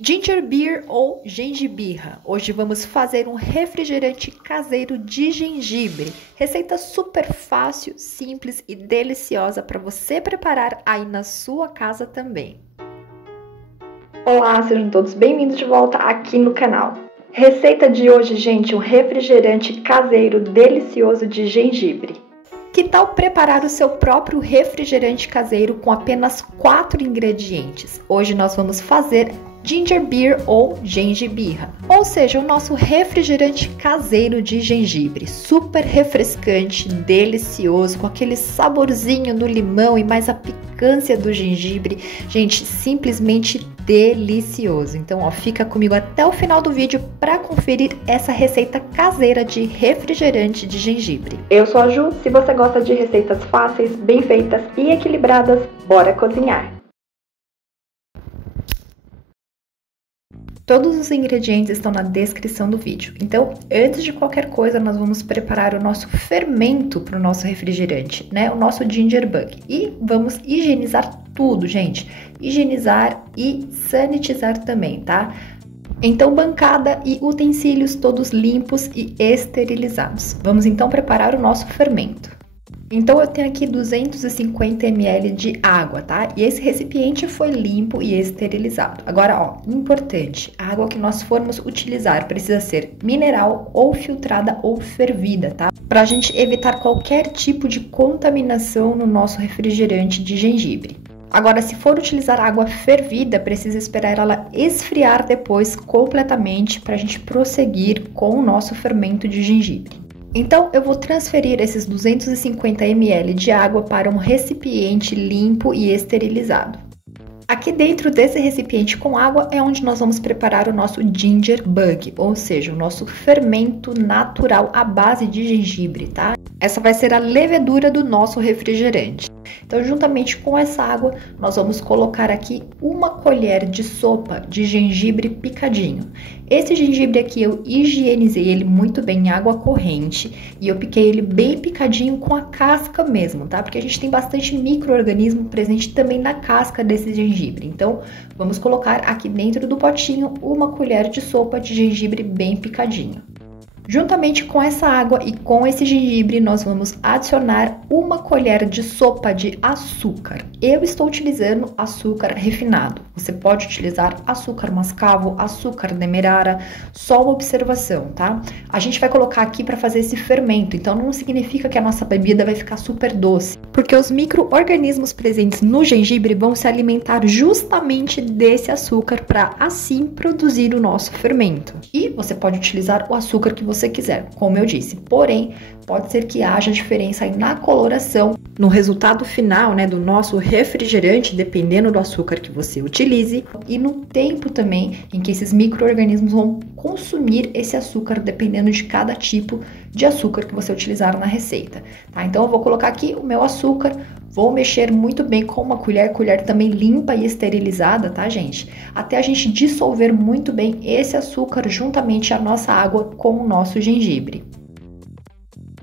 Ginger beer ou gengibirra. Hoje vamos fazer um refrigerante caseiro de gengibre. Receita super fácil, simples e deliciosa para você preparar aí na sua casa também. Olá, sejam todos bem-vindos de volta aqui no canal. Receita de hoje, gente, um refrigerante caseiro delicioso de gengibre. Que tal preparar o seu próprio refrigerante caseiro com apenas 4 ingredientes? Hoje nós vamos fazer ginger beer ou gengibirra, ou seja, o nosso refrigerante caseiro de gengibre, super refrescante, delicioso, com aquele saborzinho do limão e mais a picância do gengibre, gente, simplesmente delicioso. Então, ó, fica comigo até o final do vídeo para conferir essa receita caseira de refrigerante de gengibre. Eu sou a Ju, se você gosta de receitas fáceis, bem feitas e equilibradas, bora cozinhar! Todos os ingredientes estão na descrição do vídeo. Então, antes de qualquer coisa, nós vamos preparar o nosso fermento para o nosso refrigerante, né? O nosso ginger bug. E vamos higienizar tudo, gente. Higienizar e sanitizar também, tá? Então, bancada e utensílios todos limpos e esterilizados. Vamos então preparar o nosso fermento. Então, eu tenho aqui 250 ml de água, tá? E esse recipiente foi limpo e esterilizado. Agora, ó, importante, a água que nós formos utilizar precisa ser mineral ou filtrada ou fervida, tá? Pra gente evitar qualquer tipo de contaminação no nosso refrigerante de gengibre. Agora, se for utilizar água fervida, precisa esperar ela esfriar depois completamente para a gente prosseguir com o nosso fermento de gengibre. Então, eu vou transferir esses 250 ml de água para um recipiente limpo e esterilizado. Aqui dentro desse recipiente com água é onde nós vamos preparar o nosso ginger bug, ou seja, o nosso fermento natural à base de gengibre, tá? Essa vai ser a levedura do nosso refrigerante. Então, juntamente com essa água, nós vamos colocar aqui 1 colher de sopa de gengibre picadinho. Esse gengibre aqui eu higienizei ele muito bem em água corrente e eu piquei ele bem picadinho com a casca mesmo, tá? Porque a gente tem bastante micro-organismo presente também na casca desse gengibre. Então, vamos colocar aqui dentro do potinho 1 colher de sopa de gengibre bem picadinho. Juntamente com essa água e com esse gengibre, nós vamos adicionar 1 colher de sopa de açúcar. Eu estou utilizando açúcar refinado. Você pode utilizar açúcar mascavo, açúcar demerara, só uma observação, tá? A gente vai colocar aqui para fazer esse fermento, então não significa que a nossa bebida vai ficar super doce, porque os micro-organismos presentes no gengibre vão se alimentar justamente desse açúcar para assim produzir o nosso fermento. E você pode utilizar o açúcar que você quiser, como eu disse. Porém, pode ser que haja diferença aí na coloração, no resultado final, né, do nosso refrigerante, dependendo do açúcar que você utilize, e no tempo também em que esses micro-organismos vão consumir esse açúcar, dependendo de cada tipo de açúcar que você utilizar na receita, tá? Então, eu vou colocar aqui o meu açúcar, vou mexer muito bem com uma colher também limpa e esterilizada, tá, gente? Até a gente dissolver muito bem esse açúcar juntamente à nossa água com o nosso gengibre.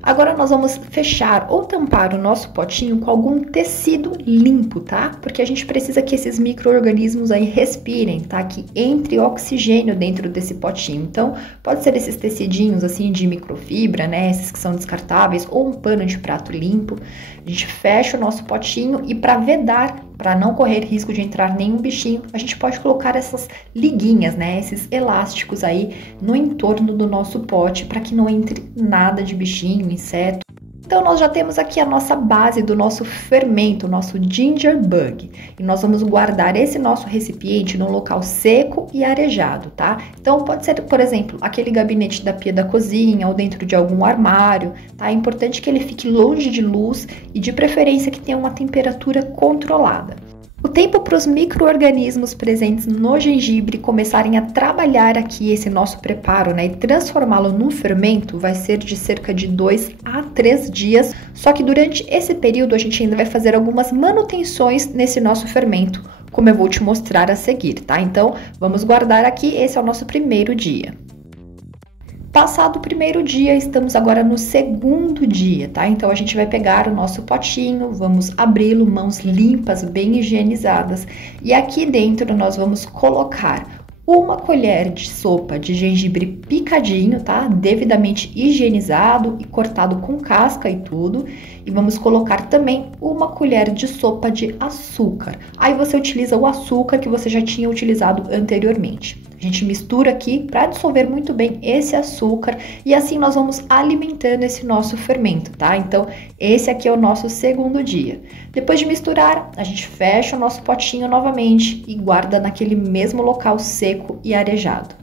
Agora nós vamos fechar ou tampar o nosso potinho com algum tecido limpo, tá? Porque a gente precisa que esses micro-organismos aí respirem, tá? Que entre oxigênio dentro desse potinho. Então, pode ser esses tecidinhos assim de microfibra, né? Esses que são descartáveis, ou um pano de prato limpo. A gente fecha o nosso potinho e para vedar, para não correr risco de entrar nenhum bichinho, a gente pode colocar essas liguinhas, né? Esses elásticos aí no entorno do nosso pote para que não entre nada de bichinho, inseto. Então, nós já temos aqui a nossa base do nosso fermento, o nosso ginger bug. E nós vamos guardar esse nosso recipiente num local seco e arejado, tá? Então, pode ser, por exemplo, aquele gabinete da pia da cozinha ou dentro de algum armário, tá? É importante que ele fique longe de luz e, de preferência, que tenha uma temperatura controlada. O tempo para os micro-organismos presentes no gengibre começarem a trabalhar aqui esse nosso preparo, né, e transformá-lo num fermento vai ser de cerca de 2 a 3 dias, só que durante esse período a gente ainda vai fazer algumas manutenções nesse nosso fermento, como eu vou te mostrar a seguir, tá? Então, vamos guardar aqui, esse é o nosso primeiro dia. Passado o primeiro dia, estamos agora no segundo dia, tá? Então, a gente vai pegar o nosso potinho, vamos abri-lo, mãos limpas, bem higienizadas. E aqui dentro nós vamos colocar uma colher de sopa de gengibre picadinho, tá? Devidamente higienizado e cortado com casca e tudo. E vamos colocar também uma colher de sopa de açúcar. Aí você utiliza o açúcar que você já tinha utilizado anteriormente. A gente mistura aqui para dissolver muito bem esse açúcar e assim nós vamos alimentando esse nosso fermento, tá? Então, esse aqui é o nosso segundo dia. Depois de misturar, a gente fecha o nosso potinho novamente e guarda naquele mesmo local seco e arejado.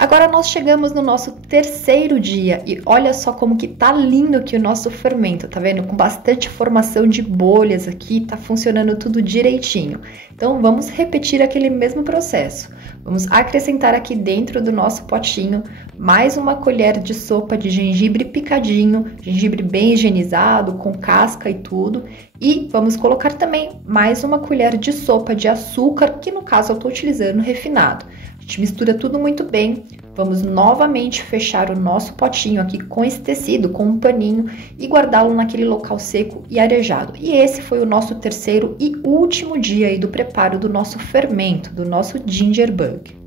Agora nós chegamos no nosso terceiro dia e olha só como que tá lindo aqui o nosso fermento, tá vendo? Com bastante formação de bolhas aqui, tá funcionando tudo direitinho. Então vamos repetir aquele mesmo processo. Vamos acrescentar aqui dentro do nosso potinho mais uma colher de sopa de gengibre picadinho, gengibre bem higienizado, com casca e tudo. E vamos colocar também mais uma colher de sopa de açúcar, que no caso eu estou utilizando refinado. A gente mistura tudo muito bem, vamos novamente fechar o nosso potinho aqui com esse tecido, com um paninho e guardá-lo naquele local seco e arejado. E esse foi o nosso terceiro e último dia aí do preparo do nosso fermento, do nosso ginger bug.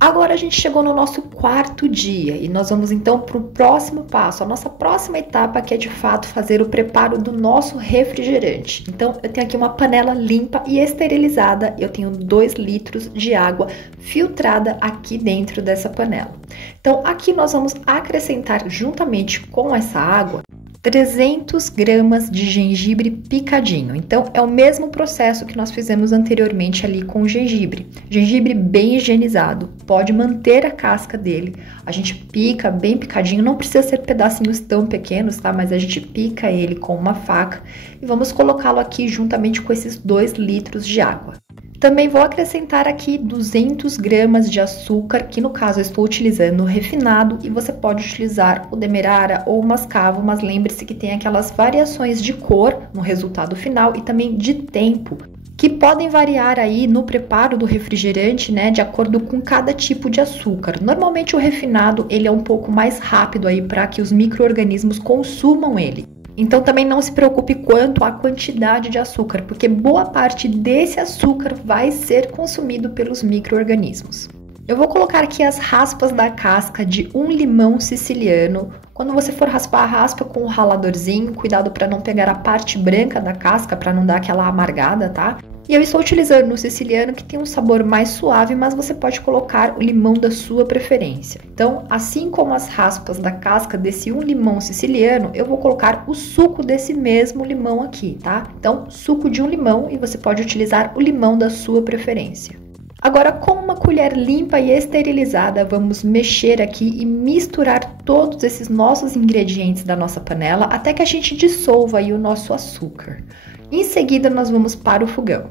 Agora a gente chegou no nosso quarto dia e nós vamos então para o próximo passo, a nossa próxima etapa, que é de fato fazer o preparo do nosso refrigerante. Então eu tenho aqui uma panela limpa e esterilizada, eu tenho 2 litros de água filtrada aqui dentro dessa panela. Então aqui nós vamos acrescentar juntamente com essa água 300 gramas de gengibre picadinho. Então, é o mesmo processo que nós fizemos anteriormente ali com o gengibre. Gengibre bem higienizado, pode manter a casca dele. A gente pica bem picadinho, não precisa ser pedacinhos tão pequenos, tá? Mas a gente pica ele com uma faca e vamos colocá-lo aqui juntamente com esses 2 litros de água. Também vou acrescentar aqui 200 gramas de açúcar, que no caso eu estou utilizando o refinado e você pode utilizar o demerara ou o mascavo, mas lembre-se que tem aquelas variações de cor no resultado final e também de tempo, que podem variar aí no preparo do refrigerante, né, de acordo com cada tipo de açúcar. Normalmente o refinado, ele é um pouco mais rápido aí para que os micro-organismos consumam ele. Então também não se preocupe quanto à quantidade de açúcar, porque boa parte desse açúcar vai ser consumido pelos micro-organismos. Eu vou colocar aqui as raspas da casca de um limão siciliano. Quando você for raspar, raspa com um raladorzinho, cuidado para não pegar a parte branca da casca, para não dar aquela amargada, tá? E eu estou utilizando o siciliano, que tem um sabor mais suave, mas você pode colocar o limão da sua preferência. Então, assim como as raspas da casca desse um limão siciliano, eu vou colocar o suco desse mesmo limão aqui, tá? Então, suco de um limão e você pode utilizar o limão da sua preferência. Agora, com uma colher limpa e esterilizada, vamos mexer aqui e misturar todos esses nossos ingredientes da nossa panela até que a gente dissolva aí o nosso açúcar. Em seguida, nós vamos para o fogão.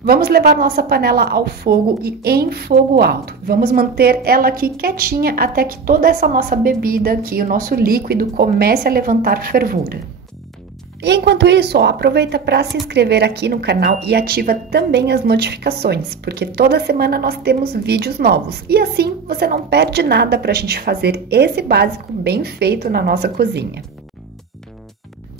Vamos levar nossa panela ao fogo e em fogo alto. Vamos manter ela aqui quietinha até que toda essa nossa bebida aqui, o nosso líquido, comece a levantar fervura. E enquanto isso, ó, aproveita para se inscrever aqui no canal e ativa também as notificações, porque toda semana nós temos vídeos novos. E assim você não perde nada para a gente fazer esse básico bem feito na nossa cozinha.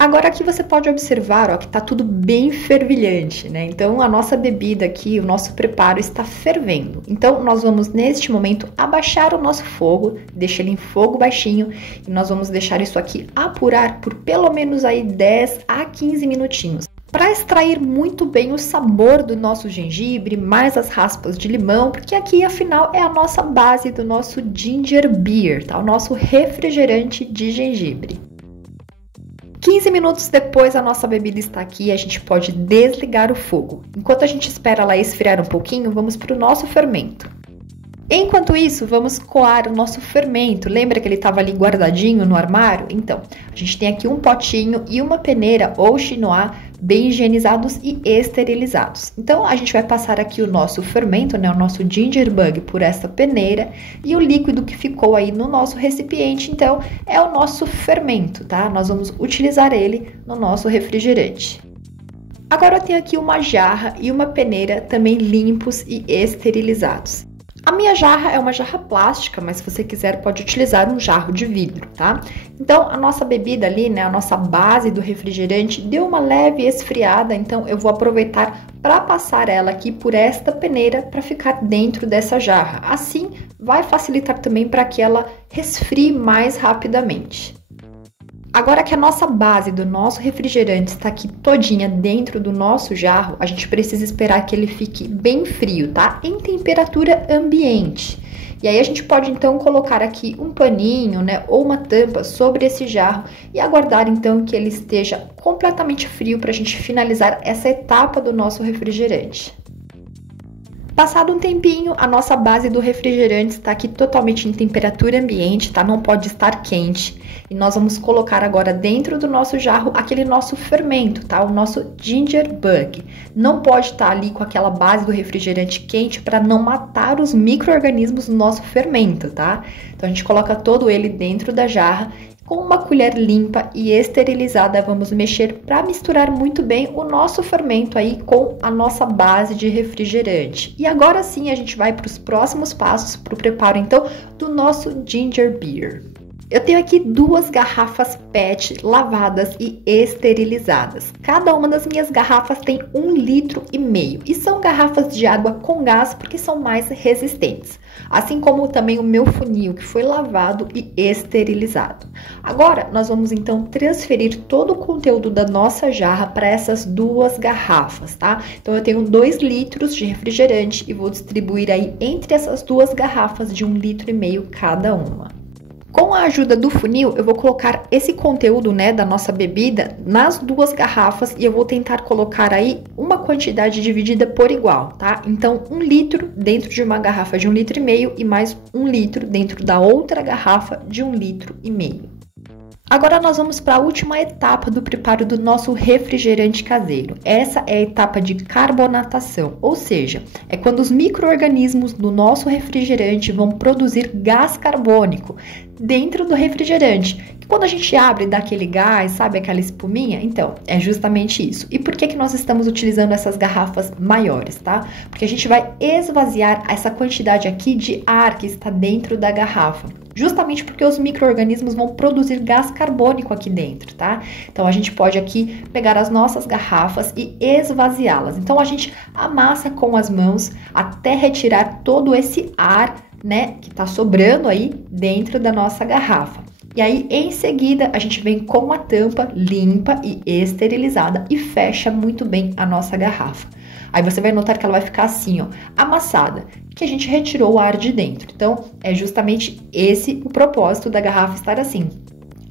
Agora aqui você pode observar, ó, que tá tudo bem fervilhante, né? Então a nossa bebida aqui, o nosso preparo está fervendo. Então nós vamos neste momento abaixar o nosso fogo, deixa ele em fogo baixinho e nós vamos deixar isso aqui apurar por pelo menos aí 10 a 15 minutinhos. Para extrair muito bem o sabor do nosso gengibre, mais as raspas de limão, porque aqui afinal é a nossa base do nosso ginger beer, tá? O nosso refrigerante de gengibre. 15 minutos depois a nossa bebida está aqui, a gente pode desligar o fogo. Enquanto a gente espera ela esfriar um pouquinho, vamos para o nosso fermento. Enquanto isso, vamos coar o nosso fermento. Lembra que ele estava ali guardadinho no armário? Então, a gente tem aqui um potinho e uma peneira ou chinois bem higienizados e esterilizados. Então, a gente vai passar aqui o nosso fermento, né, o nosso ginger bug por essa peneira e o líquido que ficou aí no nosso recipiente, então, é o nosso fermento, tá? Nós vamos utilizar ele no nosso refrigerante. Agora eu tenho aqui uma jarra e uma peneira também limpos e esterilizados. A minha jarra é uma jarra plástica, mas se você quiser pode utilizar um jarro de vidro, tá? Então a nossa bebida ali, né, a nossa base do refrigerante deu uma leve esfriada, então eu vou aproveitar para passar ela aqui por esta peneira para ficar dentro dessa jarra. Assim vai facilitar também para que ela resfrie mais rapidamente. Agora que a nossa base do nosso refrigerante está aqui todinha dentro do nosso jarro, a gente precisa esperar que ele fique bem frio, tá? Em temperatura ambiente. E aí a gente pode então colocar aqui um paninho, né, ou uma tampa sobre esse jarro e aguardar então que ele esteja completamente frio para a gente finalizar essa etapa do nosso refrigerante. Passado um tempinho, a nossa base do refrigerante está aqui totalmente em temperatura ambiente, tá? Não pode estar quente. E nós vamos colocar agora dentro do nosso jarro aquele nosso fermento, tá? O nosso ginger bug. Não pode estar ali com aquela base do refrigerante quente para não matar os micro-organismos do nosso fermento, tá? Então a gente coloca todo ele dentro da jarra. Com uma colher limpa e esterilizada, vamos mexer para misturar muito bem o nosso fermento aí com a nossa base de refrigerante. E agora sim a gente vai para os próximos passos para o preparo então do nosso ginger beer. Eu tenho aqui 2 garrafas PET lavadas e esterilizadas. Cada uma das minhas garrafas tem 1,5 litros e são garrafas de água com gás porque são mais resistentes. Assim como também o meu funil que foi lavado e esterilizado. Agora nós vamos então transferir todo o conteúdo da nossa jarra para essas 2 garrafas, tá? Então eu tenho 2 litros de refrigerante e vou distribuir aí entre essas 2 garrafas de 1,5 litro cada uma. Com a ajuda do funil, eu vou colocar esse conteúdo, né, da nossa bebida nas 2 garrafas e eu vou tentar colocar aí uma quantidade dividida por igual, tá? Então, 1 litro dentro de uma garrafa de 1,5 litro e mais 1 litro dentro da outra garrafa de 1,5 litro. Agora nós vamos para a última etapa do preparo do nosso refrigerante caseiro. Essa é a etapa de carbonatação, ou seja, é quando os micro-organismos do nosso refrigerante vão produzir gás carbônico dentro do refrigerante. Que quando a gente abre e dá aquele gás, sabe aquela espuminha? Então, é justamente isso. E por que nós estamos utilizando essas garrafas maiores, tá? Porque a gente vai esvaziar essa quantidade aqui de ar que está dentro da garrafa. Justamente porque os micro-organismos vão produzir gás carbônico aqui dentro, tá? Então, a gente pode aqui pegar as nossas garrafas e esvaziá-las. Então, a gente amassa com as mãos até retirar todo esse ar, né, que tá sobrando aí dentro da nossa garrafa. E aí, em seguida, a gente vem com a tampa limpa e esterilizada e fecha muito bem a nossa garrafa. Aí você vai notar que ela vai ficar assim, ó, amassada, que a gente retirou o ar de dentro. Então, é justamente esse o propósito da garrafa estar assim.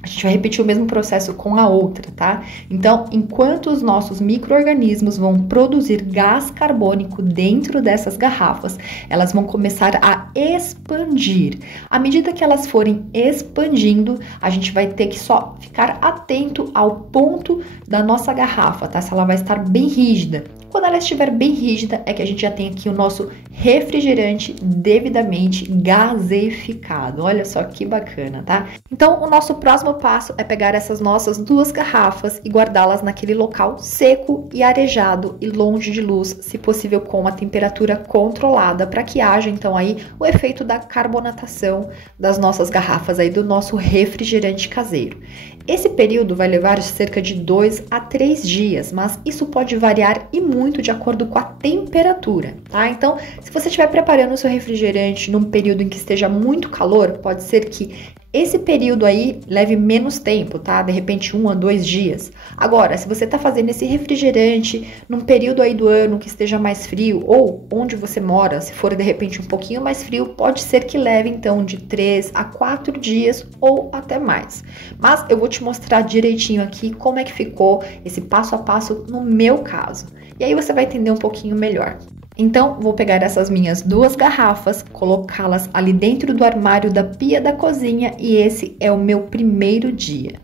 A gente vai repetir o mesmo processo com a outra, tá? Então, enquanto os nossos micro-organismos vão produzir gás carbônico dentro dessas garrafas, elas vão começar a expandir. À medida que elas forem expandindo, a gente vai ter que só ficar atento ao ponto da nossa garrafa, tá? Se ela vai estar bem rígida. Quando ela estiver bem rígida, é que a gente já tem aqui o nosso refrigerante devidamente gaseificado. Olha só que bacana, tá? Então, o nosso próximo passo é pegar essas nossas 2 garrafas e guardá-las naquele local seco e arejado e longe de luz, se possível com uma temperatura controlada, para que haja então aí o efeito da carbonatação das nossas garrafas aí do nosso refrigerante caseiro. Esse período vai levar cerca de 2 a 3 dias, mas isso pode variar e muito de acordo com a temperatura, tá? Então, se você estiver preparando o seu refrigerante num período em que esteja muito calor, pode ser que esse período aí leve menos tempo, tá? De repente 1 a 2 dias. Agora, se você tá fazendo esse refrigerante num período aí do ano que esteja mais frio, ou onde você mora, se for de repente um pouquinho mais frio, pode ser que leve então de 3 a 4 dias ou até mais. Mas eu vou te mostrar direitinho aqui como é que ficou esse passo a passo no meu caso. E aí você vai entender um pouquinho melhor. Então, vou pegar essas minhas 2 garrafas, colocá-las ali dentro do armário da pia da cozinha e esse é o meu primeiro dia.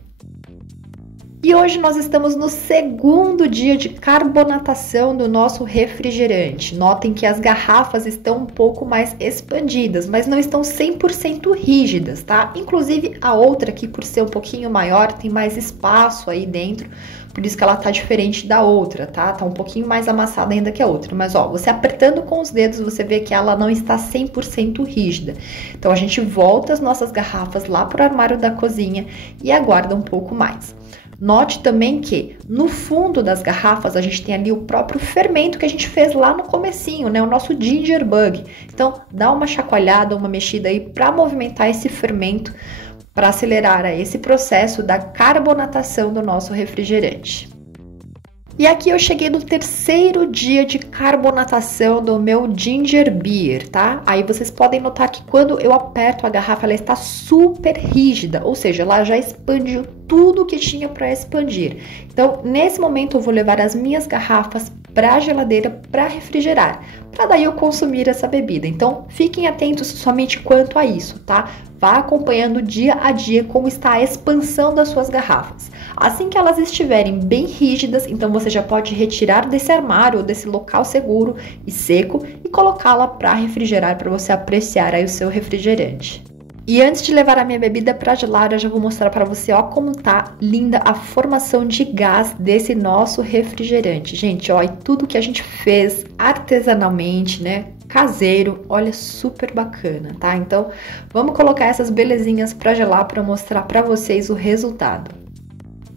E hoje nós estamos no segundo dia de carbonatação do nosso refrigerante. Notem que as garrafas estão um pouco mais expandidas, mas não estão 100% rígidas, tá? Inclusive a outra aqui, por ser um pouquinho maior, tem mais espaço aí dentro, por isso que ela tá diferente da outra, tá? Tá um pouquinho mais amassada ainda que a outra. Mas ó, você apertando com os dedos, você vê que ela não está 100% rígida. Então a gente volta as nossas garrafas lá pro armário da cozinha e aguarda um pouco mais. Note também que no fundo das garrafas a gente tem ali o próprio fermento que a gente fez lá no comecinho, né? O nosso ginger bug. Então, dá uma chacoalhada, uma mexida aí para movimentar esse fermento, para acelerar esse processo da carbonatação do nosso refrigerante. E aqui eu cheguei no terceiro dia de carbonatação do meu ginger beer, tá? Aí vocês podem notar que quando eu aperto a garrafa, ela está super rígida, ou seja, ela já expandiu tudo que tinha para expandir. Então, nesse momento eu vou levar as minhas garrafas para a geladeira para refrigerar, para daí eu consumir essa bebida. Então, fiquem atentos somente quanto a isso, tá? Vá acompanhando dia a dia como está a expansão das suas garrafas. Assim que elas estiverem bem rígidas, então você já pode retirar desse armário ou desse local seguro e seco e colocá-la para refrigerar, para você apreciar aí o seu refrigerante. E antes de levar a minha bebida para gelar, eu já vou mostrar para você, ó, como tá linda a formação de gás desse nosso refrigerante. Gente, ó, e tudo que a gente fez artesanalmente, né, caseiro, olha, super bacana, tá? Então, vamos colocar essas belezinhas para gelar para mostrar para vocês o resultado.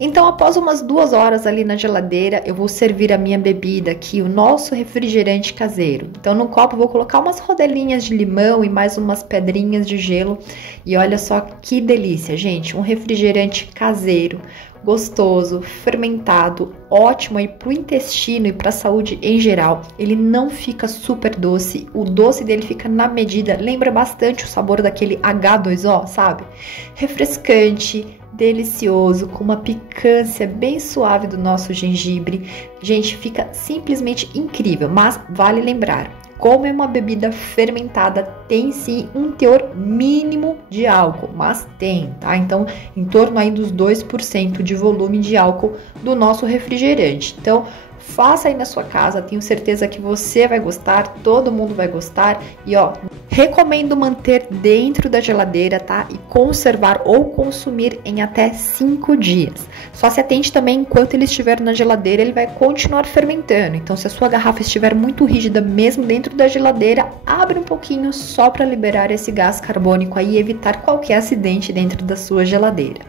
Então, após umas 2 horas ali na geladeira, eu vou servir a minha bebida aqui, o nosso refrigerante caseiro. Então, no copo eu vou colocar umas rodelinhas de limão e mais umas pedrinhas de gelo. E olha só que delícia, gente, um refrigerante caseiro, gostoso, fermentado, ótimo aí pro intestino e pra saúde em geral. Ele não fica super doce, o doce dele fica na medida, lembra bastante o sabor daquele H2O, sabe? Refrescante, delicioso, com uma picância bem suave do nosso gengibre. Gente, fica simplesmente incrível, mas vale lembrar, como é uma bebida fermentada, tem sim um teor mínimo de álcool, mas tem, tá? Então, em torno aí dos 2% de volume de álcool do nosso refrigerante. Então, faça aí na sua casa, tenho certeza que você vai gostar, todo mundo vai gostar. E ó, recomendo manter dentro da geladeira, tá? E conservar ou consumir em até 5 dias. Só se atente também, enquanto ele estiver na geladeira, ele vai continuar fermentando. Então, se a sua garrafa estiver muito rígida, mesmo dentro da geladeira, abre um pouquinho só para liberar esse gás carbônico aí e evitar qualquer acidente dentro da sua geladeira.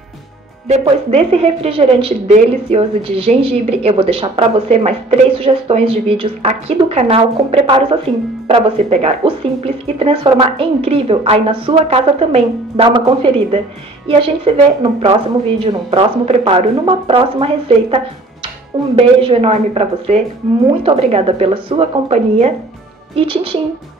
Depois desse refrigerante delicioso de gengibre, eu vou deixar para você mais 3 sugestões de vídeos aqui do canal com preparos assim, para você pegar o simples e transformar em incrível aí na sua casa também. Dá uma conferida. E a gente se vê no próximo vídeo, num próximo preparo, numa próxima receita. Um beijo enorme para você, muito obrigada pela sua companhia e tchim tchim!